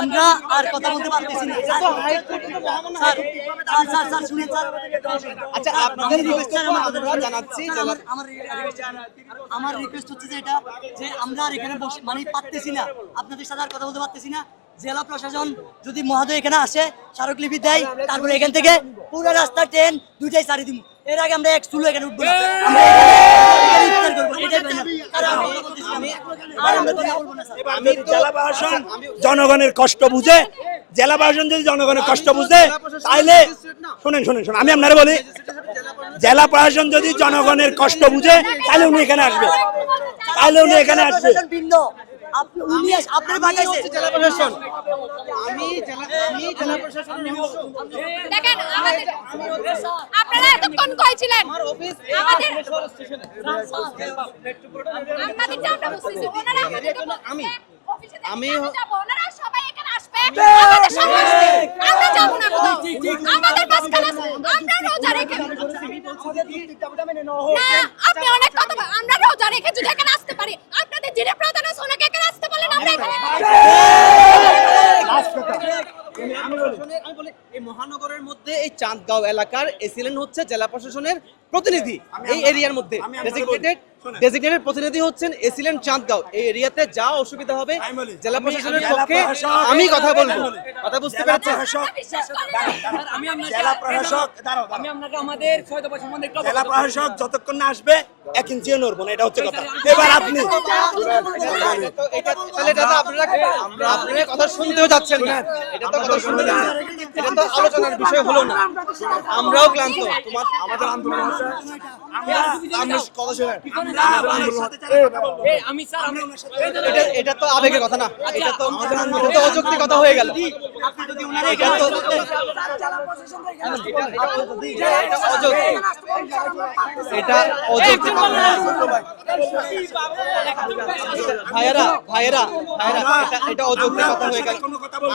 আমরা আর কথা বলতে পারতেছি না। Sir sir sir sir sir আচ্ছা আপনাদের রিকোয়েস্ট আমরা জানাচ্ছি আমার আমার আমার রিকোয়েস্ট হচ্ছে যে এটা যে আমরা আর এখানে বসে মানে পারতেছি না। আপনাদের সাথে আর কথা বলতে পারতেছি না। জেলা প্রশাসন যদি মহোদয় এখানে আসে স্মারকলিপি দেয় তারপরে এখান থেকে পুরো রাস্তা ট্রেন দুইটাই সারি দিব এর আগে আমরা এক চুলো এখানে উঠবো না। জনগণের কষ্ট বুঝে জেলা প্রশাসন যদি জনগণের কষ্ট বুঝে তাইলে শুনেন শুনেন শুনেন আমি আপনারা বলি জেলা প্রশাসন যদি জনগণের কষ্ট বুঝে তাহলে উনি এখানে আসবে। তাহলে উনি এখানে আসবে। উনি আপনার পাঠাইছে জেলা প্রশাসন আমি জেলা আমি জেলা প্রশাসন দেখেন আমাদের আপনারা এতক্ষণ কই ছিলেন আমাদের আপনাদের যে আমরা ওনারা আমাদের আমি আমি ওনারা সবাই এখানে আসবে আমাদের সঙ্গে আসবে আমরা যাব না কোথাও আমাদের মাঝখানে আমরা রোজা রেখে না আপনি অনেক কথা আমরা রোজা রেখে যদি এখানে আসতে পারি আপনাদের যিনি প্রধান আছে ওনাকে এখানে আসতে পারলেন আমরা এখানে আমি বলি এই মহানগরের মধ্যে এই চাঁদগাঁও এলাকার এসিলেন হচ্ছে জেলা প্রশাসনের প্রতিনিধি এই এরিয়ার মধ্যে ডেজিগনেটেড ডেজিগনেটেড প্রতিনিধি হচ্ছেন এসিলেন চাঁদগাঁও এই এরিয়াতে যা অসুবিধা হবে জেলা প্রশাসনের পক্ষে আমি কথা বলব কথা বুঝতে পেরেছেন। আমি জেলা প্রশাসক আমি আপনাকে আমাদের ছয় দফা সম্বন্ধে একটু জেলা প্রশাসক যতক্ষণ না আসবে এক ইঞ্চিও নড়বো না এটা হচ্ছে কথা এবার আপনি তাহলে এটা তো আপনারা কথা শুনতেও যাচ্ছেন না এটা তো কথা শুনতে যাচ্ছেন এটা তো আলোচনার বিষয় হলো না আমরাও ক্লান্ত তোমার আমাদের আন্দোলন আমরা আমরা কথা শুনেন এই, আমি স্যার আমি এটা এটা তো আবেগের কথা না। এটা তো অযৌক্তিক কথা হয়ে গেল। এটা অযৌক্তিক। ভাইয়েরা ভাইয়েরা ভাইয়েরা এটা এটা অযৌক্তিক কথা হয়ে গেল।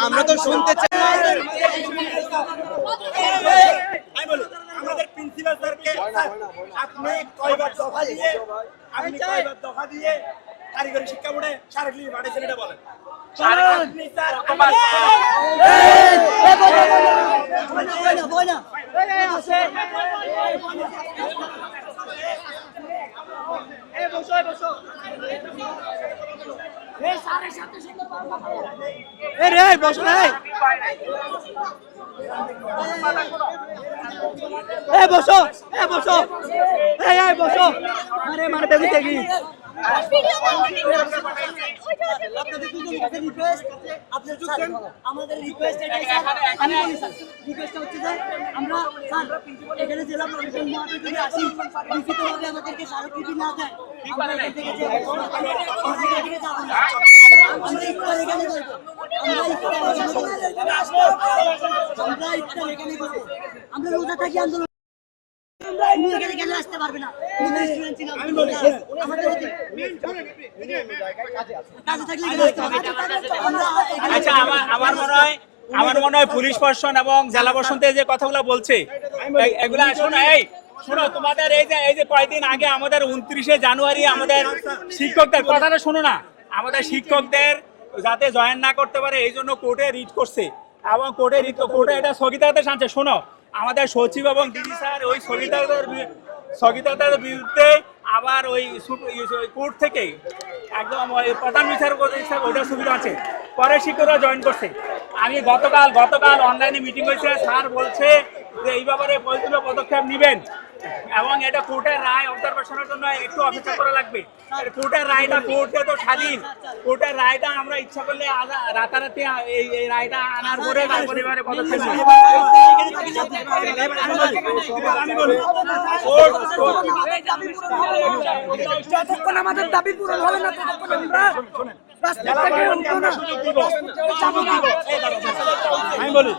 আমরা তো শুনতে চাই আমি বলি আমাদের প্রিন্সিপাল স্যারকে আপনি কয়বার দফা দিয়ে আপনি কয়বার দফা দিয়ে কারিগরি শিক্ষা বোর্ডে স্মারকলিপি পাঠিয়েছেন এটা বলেন। আপনি স্যার আমার বই না বই না এ এ বসো। এ, বসো। এই এই বসো। আরে, মার দেখি দেখি। আমাদের রিকোয়েস্ট আমি বলি আমরা স্যার এখানে জেলা প্রশাসন মহাশয় যদি আসি না দেয় আমরা এখান থেকে আমরা রোজা থাকি আন্দোলন। আমরা আচ্ছা আমার আমার মনে হয় আমার মনে হয় পুলিশ প্রশাসন এবং জেলা প্রশাসন যে কথাগুলো বলছে এগুলা শোনো এই শোনো তোমাদের এই যে এই যে কয়েকদিন আগে আমাদের উনত্রিশে জানুয়ারি আমাদের শিক্ষকদের কথাটা শোনো না। আমাদের শিক্ষকদের যাতে জয়েন না করতে পারে এই জন্য কোর্টে রিট করছে। এবং কোর্টে রিট কোর্টে এটা স্থগিতাদেশ আনছে। শোনো আমাদের সচিব এবং দিদি স্যার ওই স্থগিতার স্থগিতার বিরুদ্ধে আবার ওই কোর্ট থেকে একদম প্রধান বিচারপতি হিসাবে ওইটা সুবিধা আছে। পরে শিক্ষকরা জয়েন করছে। আমি গতকাল গতকাল অনলাইনে মিটিং হয়েছে। স্যার বলছে যে এই ব্যাপারে প্রয়োজনীয় পদক্ষেপ নেবেন। এবং এটা কোর্টের রায় অবজারভেশনের জন্য একটু অপেক্ষা করা লাগবে। কোর্টের রায়টা কোর্টে তো স্বাধীন। কোর্টের রায়টা আমরা ইচ্ছা করলে রাতারাতি এই এই রায়টা আনার পরে পদক্ষেপ যতক্ষণ আমাদের দাবি পূরণ হবে না ততক্ষণ আমরা। আমি বলি